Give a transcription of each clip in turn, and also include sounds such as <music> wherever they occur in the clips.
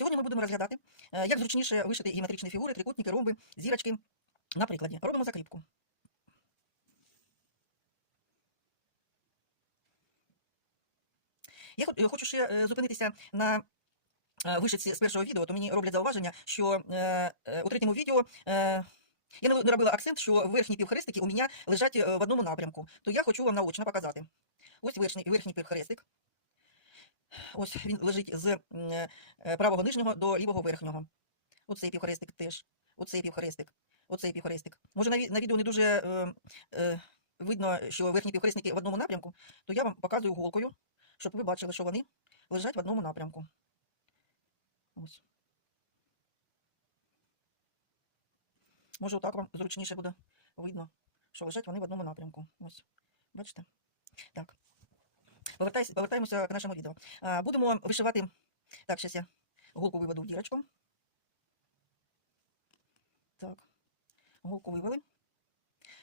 Сьогодні ми будемо розглядати, е, як зручніше вишити геометричні фігури, трикутники, ромби, зірочки на прикладі. Робимо закріпку. Я хочу ще е, зупинитися на е, вишивці з першого відео, то мені роблять зауваження, що е, е, у третьому відео е, я не робила акцент, що верхні півхрестики у мене лежать е, в одному напрямку. То я хочу вам наочно показати. Ось верхній, верхній півхрестик. Ось він лежить з е, правого нижнього до лівого верхнього. Оцей півхрестик теж. Оцей півхрестик. Оцей півхрестик. Може, на, відео не дуже е, е, видно, що верхні півхресники в одному напрямку, то я вам показую голкою, щоб ви бачили, що вони лежать в одному напрямку. Ось. Може, отак вам зручніше буде видно, що лежать вони в одному напрямку. Ось. Бачите? Так. Повертаємося к нашому відео. Будемо вишивати. Так, зараз я голку виведу в дірочку. Так. Голку вивели.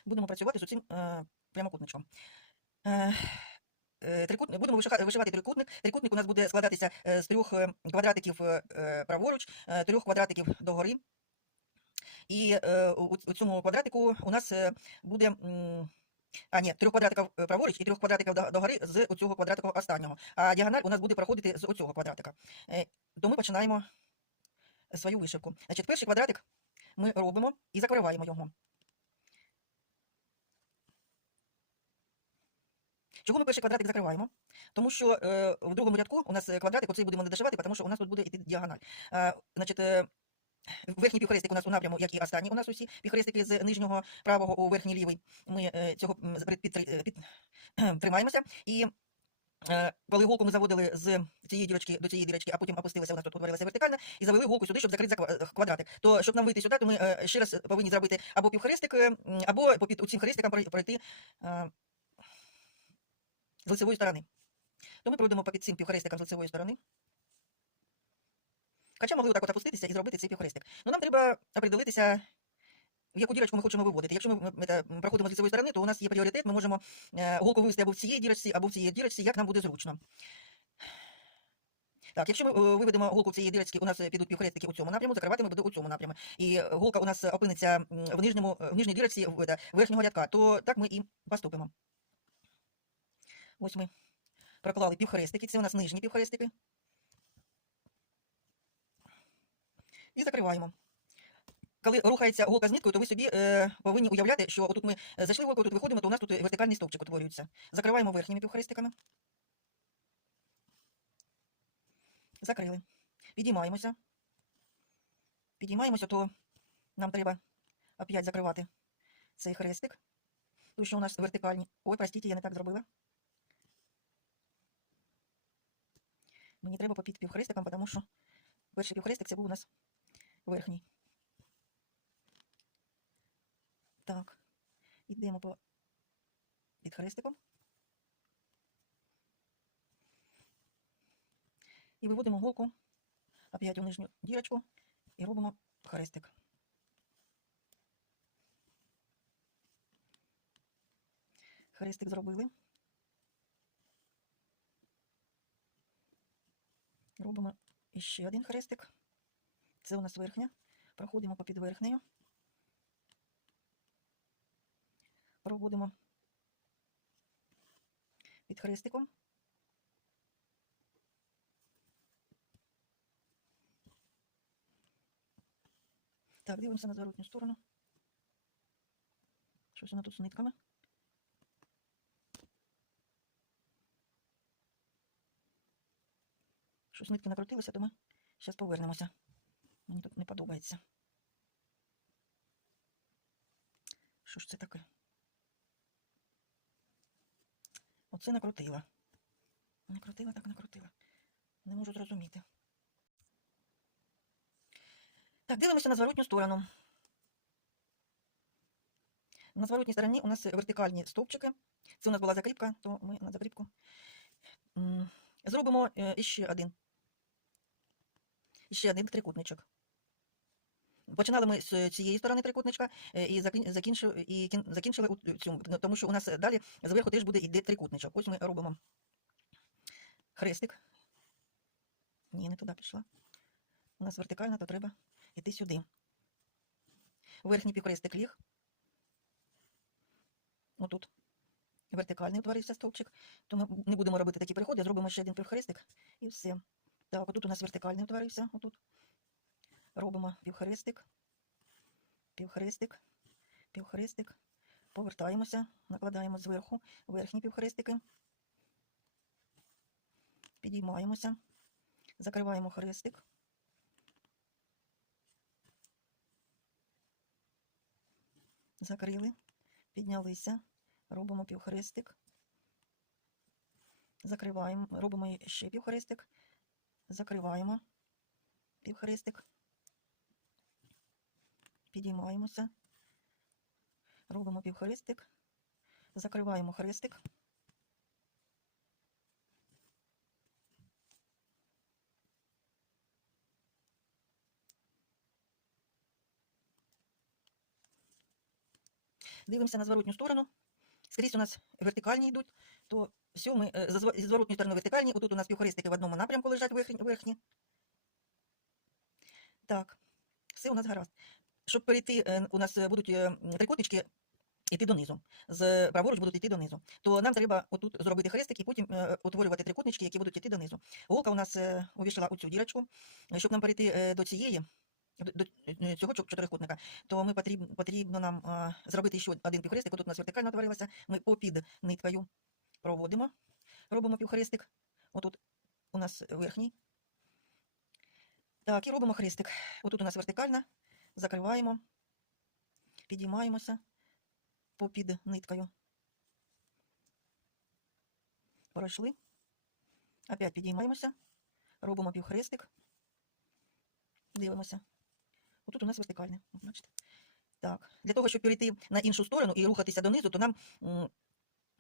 Будемо працювати з цим е, прямокутничком. Е, е, трикут... Будемо вишивати трикутник. Трикутник у нас буде складатися з трьох квадратиків праворуч, трьох квадратиків догори. І у, цьому квадратику у нас буде. А, ні, трьох квадратиків е, праворуч і трьох квадратиків до- догори з оцього квадратика останнього. А діагональ у нас буде проходити з оцього квадратика. Е, То ми починаємо свою вишивку. Значить, перший квадратик ми робимо і закриваємо його. Чого ми перший квадратик закриваємо? Тому що е, в другому рядку у нас квадратик, оцей будемо не дошивати, тому що у нас тут буде йти діагональ. Е, значить, е, верхній півхрестик у нас у напряму, як і останній у нас усі півхрестики з нижнього правого у верхній лівий. Ми е, цього <clears throat> тримаємося. І е, коли голку ми заводили з цієї дірочки до цієї дірочки, а потім опустилися, у нас тут утворилася вертикальна, і завели голку сюди, щоб закрити за ква- е, квадратик. То щоб нам вийти сюди, то ми е, ще раз повинні зробити або півхрестик, е, або під цим хрестикам пройти е, з лицевої сторони. То ми пройдемо під цим півхрестикам з лицевої сторони. Хоча могли отак от опуститися і зробити цей півхрестик. Ну нам треба определитися, в яку дірочку ми хочемо виводити. Якщо ми м, е, проходимо з лицевої сторони, то у нас є пріоритет, ми можемо е, голку вивести або в цієї дірочці, або в цієї дірочці, як нам буде зручно. Так, якщо ми е, виведемо голку в цієї дірочки, у нас е, підуть півхрестики у цьому напряму, закривати ми буде у цьому напряму. І голка у нас опиниться в нижньому, в нижній дірочці верхнього рядка, то так ми і поступимо. Ось ми проклали півхрестики, це у нас нижні півхрестики. І закриваємо. Коли рухається голка з ниткою, то ви собі е, повинні уявляти, що отут ми зайшли в голку, тут виходимо, то у нас тут вертикальний стовпчик утворюється. Закриваємо верхніми півхрестиками. Закрили. Підіймаємося. Підіймаємося, то нам треба опять закривати цей хрестик. Тому що у нас вертикальні. Ой, простіть, я не так зробила. Мені треба по під півхрестикам, тому що перший півхрестик це був у нас верхній. Так, йдемо по під хрестиком. І виводимо голку опять у нижню дірочку і робимо хрестик. Хрестик зробили. Робимо іще один хрестик. Це у нас верхня. Проходимо по підверхнею. Проводимо під хрестиком. Так, дивимося на зворотню сторону. Щось вона тут з нитками. Щось нитки накрутилися, то ми зараз повернемося. Мені тут не подобається. Що ж це таке? Оце накрутила. Накрутила, так накрутила. Не можу зрозуміти. Так, дивимося на зворотню сторону. На зворотній стороні у нас вертикальні стовпчики. Це у нас була закріпка, то ми на закріпку зробимо е, іще один. Іще один трикутничок. Починали ми з цієї сторони трикутничка е, і закінчили, і кін- закінчили у цьому, тому що у нас далі зверху теж буде йде трикутничок. Ось ми робимо хрестик. Ні, не туди пішла. у нас вертикальна, то треба йти сюди. Верхній півхрестик ліг. Отут. Вертикальний утворився стовпчик. То ми не будемо робити такі переходи, зробимо ще один півхрестик і все. Так, отут у нас вертикальний утворився. Отут. Робимо півхрестик, півхрестик, півхрестик. Повертаємося, накладаємо зверху верхні півхрестики. Підіймаємося, закриваємо хрестик. Закрили, піднялися, робимо півхрестик. Закриваємо, робимо ще півхрестик. Закриваємо півхрестик. Підіймаємося. Робимо півхрестик. Закриваємо хрестик. Дивимося на зворотню сторону. Скрізь у нас вертикальні йдуть, то все, ми е, зі зворотньої сторони вертикальні. Отут у нас півхрестики в одному напрямку лежать верхні. верхні. Так, все у нас гаразд. Щоб перейти, е, у нас е, будуть е, трикутнички йти донизу. З праворуч будуть йти донизу. То нам треба отут зробити хрестик і потім утворювати трикутнички, які будуть йти донизу. Голка у нас увійшла у цю дірочку. Щоб нам перейти до цієї, до, цього чотирикутника, то ми потрібно, потрібно нам зробити ще один півхрестик. Отут у нас вертикально утворилося. Ми попід ниткою проводимо, робимо півхрестик. Отут у нас верхній. Так, і робимо хрестик. Отут у нас вертикальна, закриваємо, підіймаємося попід ниткою. Пройшли. Опять підіймаємося, робимо півхрестик. Дивимося. Отут у нас вертикальне. Бачите? Так. Для того, щоб перейти на іншу сторону і рухатися донизу, то нам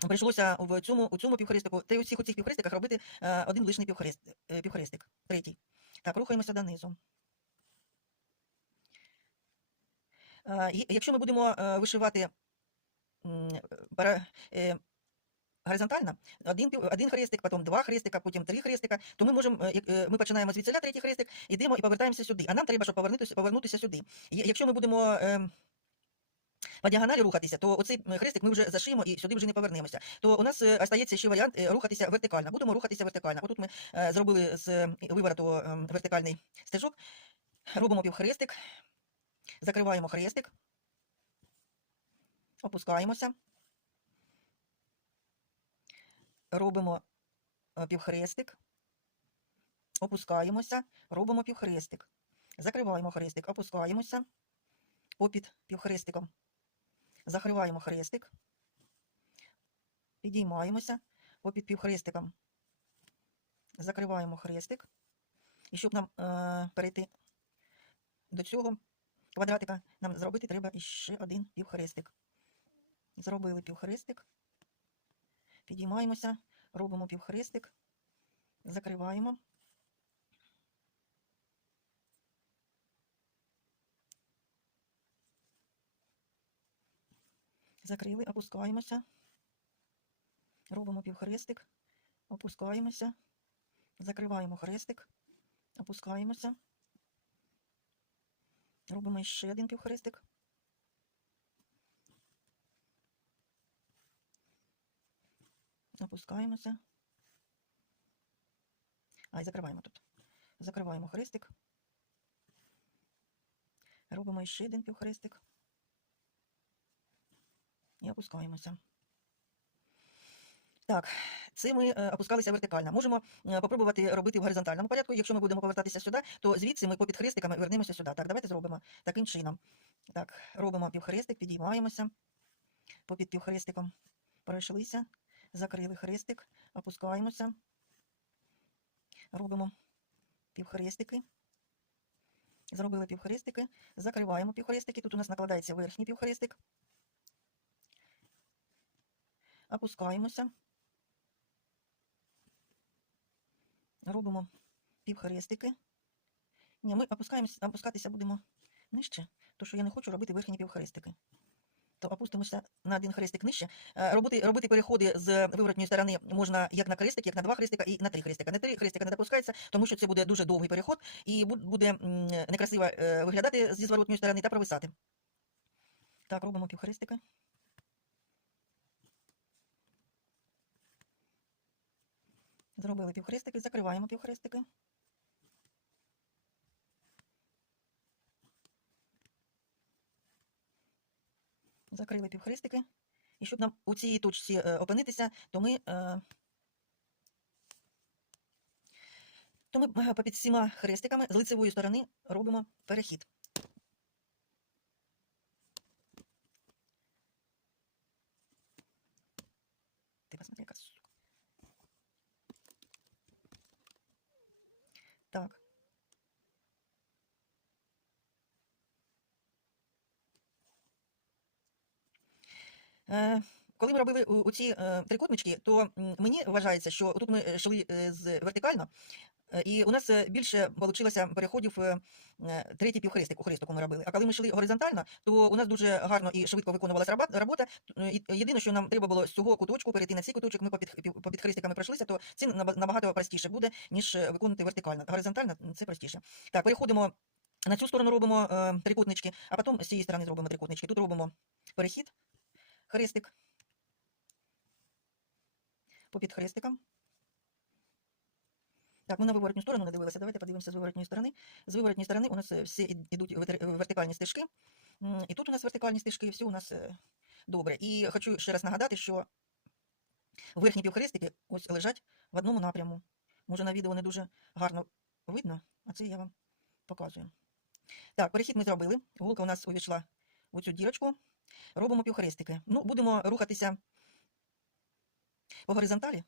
прийшлося в цьому, у цьому півхрестику, та й у всіх цих півхрестиках робити е, один лишній півхрест, е, півхрестик. Третій. Так, рухаємося донизу. Е, і якщо ми будемо е, вишивати е, горизонтально, один, один хрестик, потім два хрестика, потім три хрестика, то ми можемо, е, ми починаємо звідсиля третій хрестик, йдемо і повертаємося сюди. А нам треба, щоб повернутися, повернутися сюди. Якщо ми будемо по діагоналі рухатися, то оцей хрестик ми вже зашиємо і сюди вже не повернемося. То у нас остається ще варіант рухатися вертикально. Будемо рухатися вертикально. Отут ми зробили з вивороту е, вертикальний стежок, робимо півхрестик, закриваємо хрестик, опускаємося, робимо е, півхрестик, опускаємося, робимо півхрестик, закриваємо хрестик, опускаємося, попід півхрестиком, закриваємо хрестик, підіймаємося, попід півхрестиком, закриваємо хрестик. І щоб нам е, перейти до цього квадратика, нам зробити треба іще один півхрестик. Зробили півхрестик, підіймаємося, робимо півхрестик, закриваємо. Закрили, опускаємося, робимо півхрестик, опускаємося, закриваємо хрестик, опускаємося, робимо ще один півхрестик. Опускаємося. А, і закриваємо тут. Закриваємо хрестик. Робимо ще один півхрестик. І опускаємося. Так, це ми е, опускалися вертикально. Можемо е, попробувати робити в горизонтальному порядку. Якщо ми будемо повертатися сюди, то звідси ми попід хрестиками вернемося сюди. Так, давайте зробимо таким чином. Так, робимо півхрестик, підіймаємося попід півхрестиком. Пройшлися, закрили хрестик, опускаємося. Робимо півхрестики. Зробили півхрестики, закриваємо півхрестики. Тут у нас накладається верхній півхрестик. Опускаємося. Робимо півхрестики. Ні, ми опускатися будемо нижче, тому що я не хочу робити верхні півхрестики. то опустимося на один хрестик нижче. Е, Робити, робити переходи з виворотньої сторони можна як на хрестик, як на два хрестика і на три хрестика. На три хрестика не допускається, тому що це буде дуже довгий переход і буде некрасиво е, виглядати зі зворотньої сторони та провисати. Так, робимо півхрестика. Зробили півхрестики, закриваємо півхрестики. Закрили півхрестики. І щоб нам у цій точці е, опинитися, то ми, е, то ми е, попід всіма хрестиками з лицевої сторони робимо перехід. Ти посмотри, яка сука. Так. Е, Коли ми робили у- ці е, трикутнички, то мені вважається, що тут ми е, йшли з вертикально, і у нас е, більше вийшло переходів е, е, третій півхрестик у хрестику ми робили. А коли ми йшли горизонтально, то у нас дуже гарно і швидко виконувалася робота. Е, Єдине, що нам треба було з цього куточку перейти на цей куточок, ми пів- попід хрестиками пройшлися, то це наба- набагато простіше буде, ніж е, виконувати вертикально. Горизонтально це простіше. Так, переходимо. На цю сторону робимо е, трикутнички, а потім з цієї сторони зробимо трикутнички. Тут робимо перехід, хрестик, попід хрестиком. Так, ми на виворотню сторону не дивилися. Давайте подивимося з виворотньої сторони. З виворотньої сторони у нас е, всі ідуть вертер- вертикальні стежки. І тут у нас вертикальні стежки, все у нас е, добре. І хочу ще раз нагадати, що верхні півхрестики ось лежать в одному напряму. Може на відео не дуже гарно видно, а це я вам показую. Так, перехід ми зробили. Голка у нас увійшла у цю дірочку. Робимо півхрестики. Ну, будемо рухатися по горизонталі.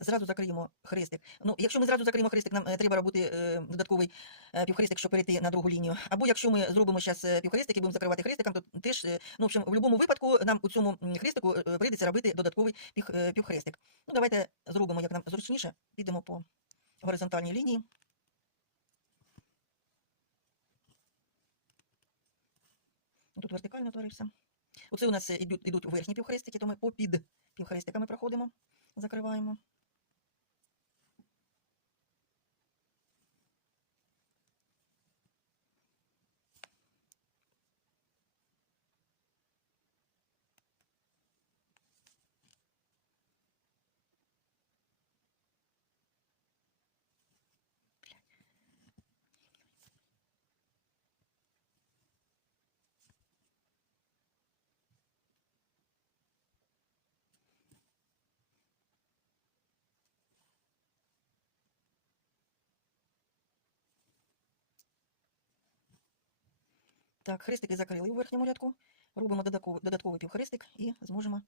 Зразу закриємо хрестик. Ну, якщо ми зразу закриємо хрестик, нам е, треба робити е, додатковий е, півхрестик, щоб перейти на другу лінію. Або якщо ми зробимо зараз півхрестик і будемо закривати хрестиком, то теж, е, ну, в общем, в будь-якому випадку нам у цьому хрестику е, прийдеться робити додатковий е, півхрестик. Ну, давайте зробимо, як нам зручніше. Підемо по горизонтальній лінії. Тут вертикально творився. Оце у нас ідуть, ідуть верхні півхрестики, то ми попід півхрестиками проходимо, закриваємо. Так, хрестики закрили у верхньому рядку. Робимо додатковий, додатковий півхрестик і зможемо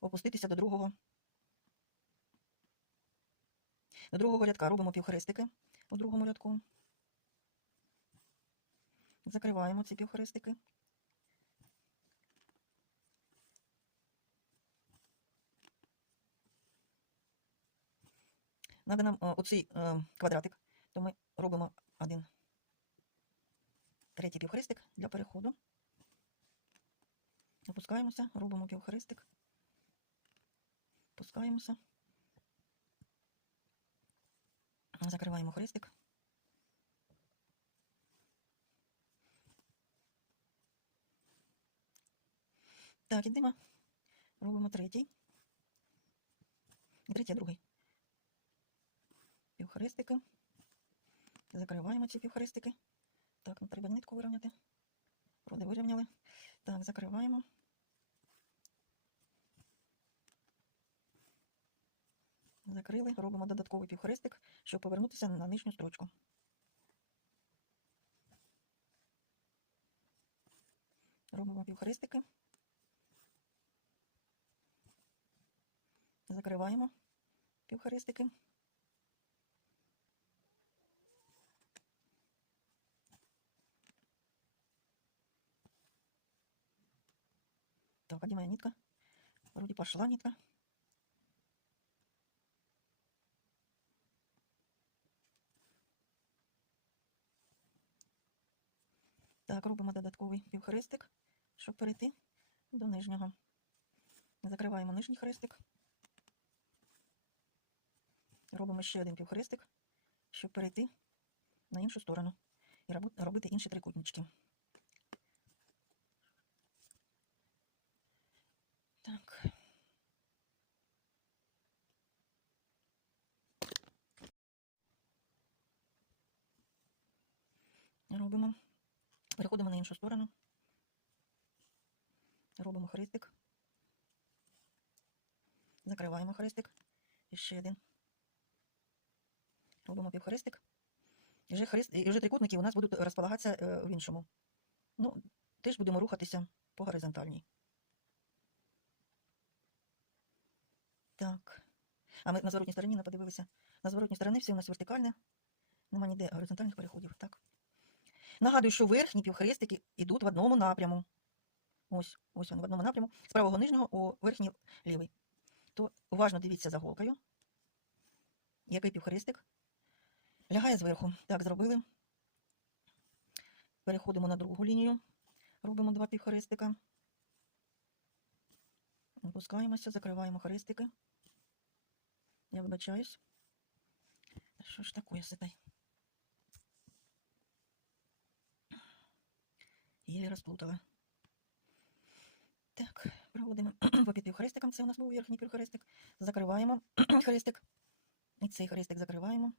опуститися до другого. До другого рядка робимо півхрестики у другому рядку. Закриваємо ці півхрестики. Надо нам оцей е, квадратик, то ми робимо один третій півхрестик для переходу. Опускаємося, робимо півхрестик. Опускаємося. Закриваємо хрестик. Так, ідемо. Робимо третій. Третій, другий. Півхрестики. Закриваємо ці півхрестики. Так, ну треба нитку вирівняти. Вроде вирівняли. Так, закриваємо. Закрили, робимо додатковий півхрестик, щоб повернутися на нижню строчку. Робимо півхрестики. Закриваємо півхрестики. Моя нитка? Вроде пошла нитка. Так, робимо додатковий півхрестик, щоб перейти до нижнього. Закриваємо нижній хрестик. Робимо ще один півхрестик, щоб перейти на іншу сторону і робити інші трикутнички. Так. Робимо. Переходимо на іншу сторону. Робимо хрестик. Закриваємо хрестик. І ще один. Робимо півхрестик. І вже, хрест, і вже трикутники у нас будуть розполагатися е, в іншому. Ну, теж будемо рухатися по горизонтальній. Так. А ми на зворотній стороні не подивилися. На зворотній стороні все у нас вертикальне. Нема ніде горизонтальних переходів. Так. Нагадую, що верхні півхрестики йдуть в одному напряму. Ось, ось вони в одному напряму. З правого нижнього у верхній лівий. То уважно дивіться за голкою. Який півхрестик. Лягає зверху. Так, зробили. Переходимо на другу лінію. Робимо два півхрестика. Опускаємося, закриваємо хрестики. Я вибачаюсь. Що ж таке сидай? Єлі розплутала. Так, проводимо <clears throat> по півхрестикам. Це у нас був верхній півхрестик. Закриваємо <clears throat> хрестик. І цей хрестик закриваємо.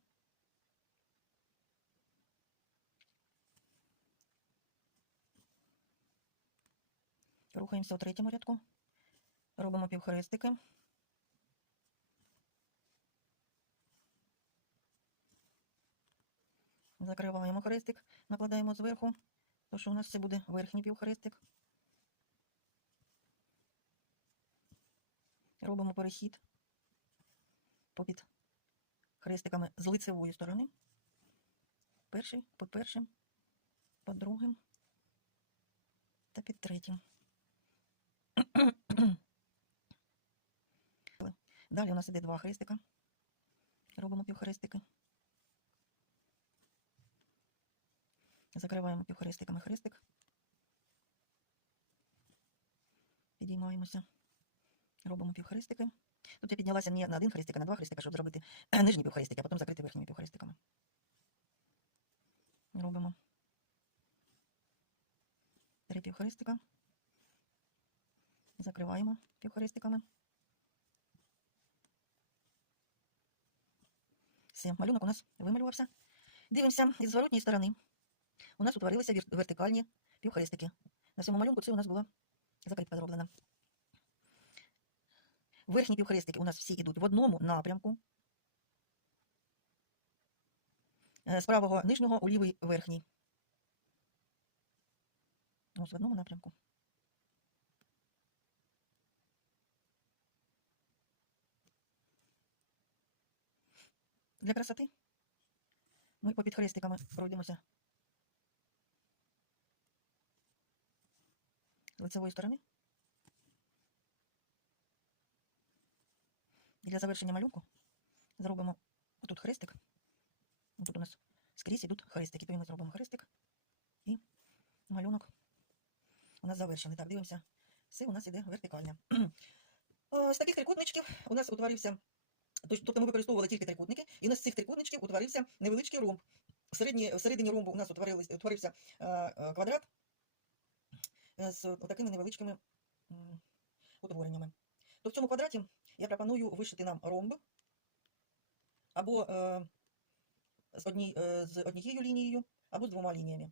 Рухаємося у третьому рядку. Робимо півхрестики. Закриваємо хрестик, накладаємо зверху, то що у нас це буде верхній півхрестик. Робимо перехід попід хрестиками з лицевої сторони. Перший, під першим, під другим та під третім. Далі у нас іде два хрестика. Робимо півхрестики. Закриваємо півхрестиками хрестик. Підіймаємося. Робимо півхрестики. Тут я піднялася не на один хрестик, а на два хрестика, щоб зробити <clears throat> нижні півхрестики, а потім закрити верхніми півхрестиками. Робимо три півхрестика. Закриваємо півхрестиками. Все, малюнок у нас вималювався. Дивимося із зворотньої сторони. У нас утворилися вертикальні півхрестики. На цьому малюнку це у нас була закріпка зроблена. Верхні півхрестики у нас всі йдуть в одному напрямку. Е, З правого нижнього у лівий верхній. Ось в одному напрямку. Для красоти ми по підхрестиками пройдемося лицевої сторони. І для завершення малюнку зробимо тут хрестик. Тут у нас скрізь ідуть хрестики. То ми зробимо хрестик і малюнок у нас завершений. Так, дивимося. Все у нас іде вертикально. <clears throat> Е, З таких трикутничків у нас утворився Тобто ми використовували тільки трикутники, і у нас з цих трикутничків утворився невеличкий ромб. Всередині, всередині ромбу у нас утворився е, е, квадрат з такими невеличкими утвореннями. То в цьому квадраті я пропоную вишити нам ромб або е, з, одній, е, з однією лінією, або з двома лініями.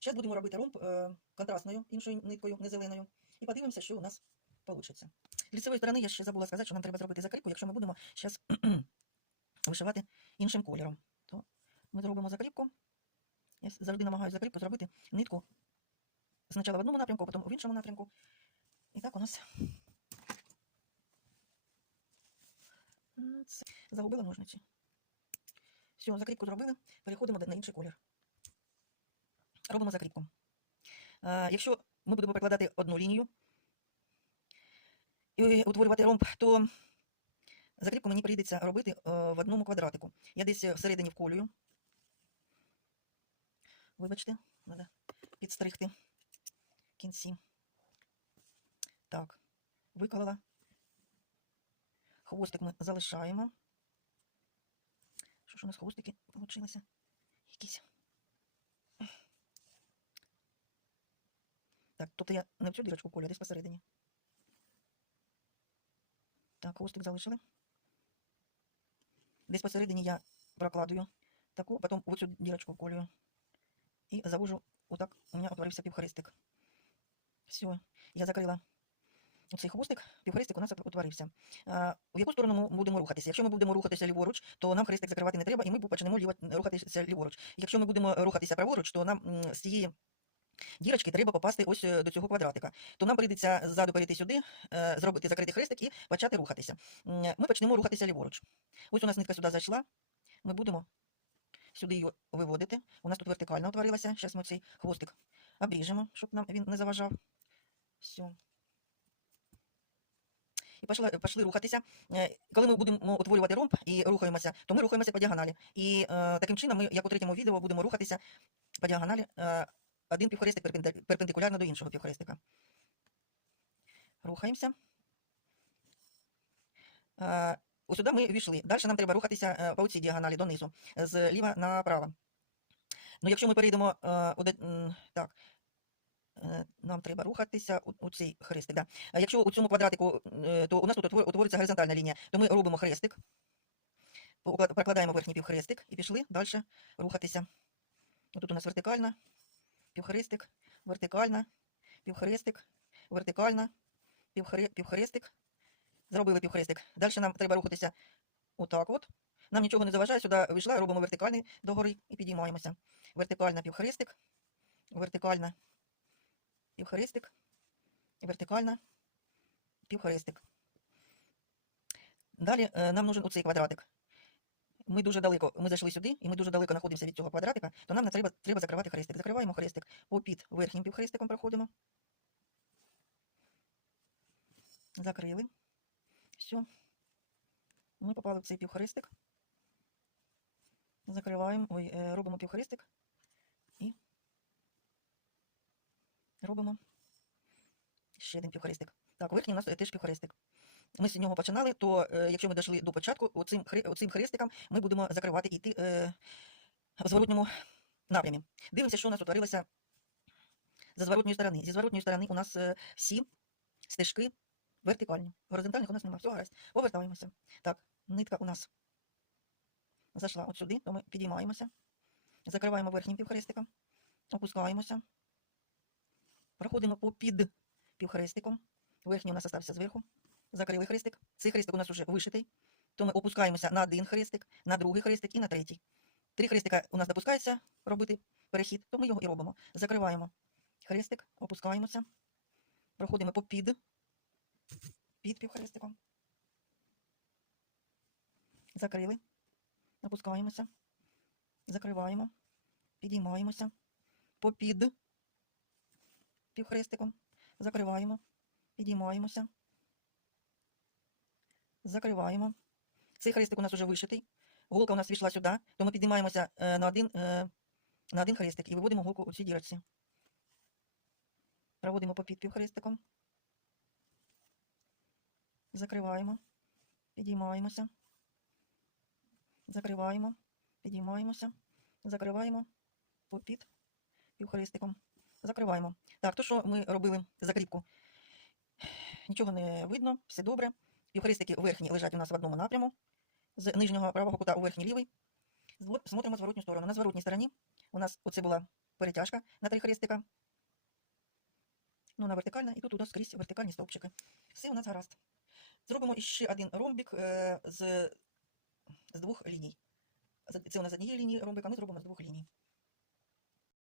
Зараз будемо робити ромб е, контрастною іншою ниткою, не зеленою, і подивимося, що у нас вийде. З лицевої сторони я ще забула сказати, що нам треба зробити закріпку, якщо ми будемо зараз <clears throat> вишивати іншим кольором. То ми зробимо закріпку. Я завжди намагаюся закріпку зробити нитку спочатку в одному напрямку, а потім в іншому напрямку. І так у нас загубила ножниці. Все, закріпку зробили. Переходимо на інший колір. Робимо закріпку. Якщо ми будемо прикладати одну лінію, і утворювати ромб, то закріпку мені прийдеться робити е, в одному квадратику. Я десь всередині вколюю. Вибачте, Треба підстригти кінці. Так, виколола. Хвостик ми залишаємо. Що ж у нас хвостики получилися? Якісь. Так, тобто я не в цю дірочку колю, а десь посередині. Так, хвостик залишили. Десь посередині я прокладую таку, потім в цю дірочку колюю. І завожу, отак у мене утворився півхрестик. Все, я закрила цей хвостик, півхрестик у нас утворився. В яку сторону ми будемо рухатися? Якщо ми будемо рухатися ліворуч, то нам хрестик закривати не треба, і ми почнемо рухатися ліворуч. Якщо ми будемо рухатися праворуч, то нам з цієї дірочки треба попасти ось е, до цього квадратика. То нам прийдеться ззаду перейти сюди, е, зробити закритий хрестик і почати рухатися. Ми почнемо рухатися ліворуч. Ось у нас нитка сюди зайшла. Ми будемо сюди її виводити. У нас тут вертикально утворилася. Зараз ми цей хвостик обріжемо, щоб нам він не заважав. Все. І пішли, пішли рухатися. Е, Коли ми будемо утворювати ромб і рухаємося, то ми рухаємося по діагоналі. І е, таким чином ми, як у третьому відео, будемо рухатися по діагоналі е, один півхрестик перпендикулярно до іншого півхрестика. Рухаємося. Е, ось сюди ми війшли. Далі нам треба рухатися е, по цій діагоналі донизу, зліва направо. Ну, якщо ми перейдемо е, так, е, нам треба рухатися у, у цей хрестик. Да. Якщо у цьому квадратику, е, то у нас тут утвор- утворюється горизонтальна лінія, то ми робимо хрестик, прокладаємо верхній півхрестик і пішли далі рухатися. Тут у нас вертикальна, півхрестик, вертикальна, півхрестик, вертикальна, півхре- півхрестик. Зробили півхрестик. Далі нам треба рухатися отак от. Нам нічого не заважає, сюди вийшла, робимо вертикальний догори і підіймаємося. Вертикальна півхрестик, вертикальна півхрестик, вертикальна півхрестик. Далі е, нам нужен оцей квадратик. Ми дуже далеко, ми зайшли сюди, і ми дуже далеко знаходимося від цього квадратика, то нам треба, треба закривати хрестик. Закриваємо хрестик попід верхнім півхрестиком проходимо. Закрили. Все. Ми попали в цей півхрестик. Закриваємо, ой, е, робимо півхрестик і робимо ще один півхрестик. Так, верхній у нас е, теж півхрестик. Ми з нього починали, то е, якщо ми дійшли до початку, оцим, хре- оцим хрестиком ми будемо закривати і йти е, в зворотньому напрямі. Дивимося, що у нас утворилося з зворотньої сторони. Зі зворотньої сторони у нас е, всі стежки вертикальні. Горизонтальних у нас немає. Все, гаразд. Повертаємося. Так, нитка у нас зайшла от сюди, то ми підіймаємося. Закриваємо верхнім півхрестиком, опускаємося. Проходимо по під півхрестиком. Верхній у нас залишився зверху. Закрили хрестик. Цей хрестик у нас вже вишитий. То ми опускаємося на один хрестик, на другий хрестик і на третій. Три хрестика у нас допускається робити перехід, то ми його і робимо. Закриваємо хрестик, опускаємося. Проходимо по під, під півхрестиком. Закрили. Опускаємося. Закриваємо. Підіймаємося. Попід півхрестиком. Закриваємо. Підіймаємося. Закриваємо. Цей хрестик у нас вже вишитий. Голка у нас війшла сюди, то ми піднімаємося е, на один, е, на один хрестик і виводимо голку у цій дірочці. Проводимо попід півхрестиком. Закриваємо. Підіймаємося. Закриваємо. Підіймаємося. Закриваємо попід півхрестиком. Закриваємо. Так, то, що ми робили закріпку, нічого не видно, все добре. Півхрестики верхні лежать у нас в одному напряму. З нижнього правого кута у верхній лівий. Смотримо зворотню сторону. На зворотній стороні у нас оце була перетяжка на три хрестика. Ну, на вертикальна, і тут у нас скрізь вертикальні стовпчики. Все у нас гаразд. Зробимо ще один ромбик е, з, з двох ліній. Це у нас з однієї лінії ромбик, а ми зробимо з двох ліній.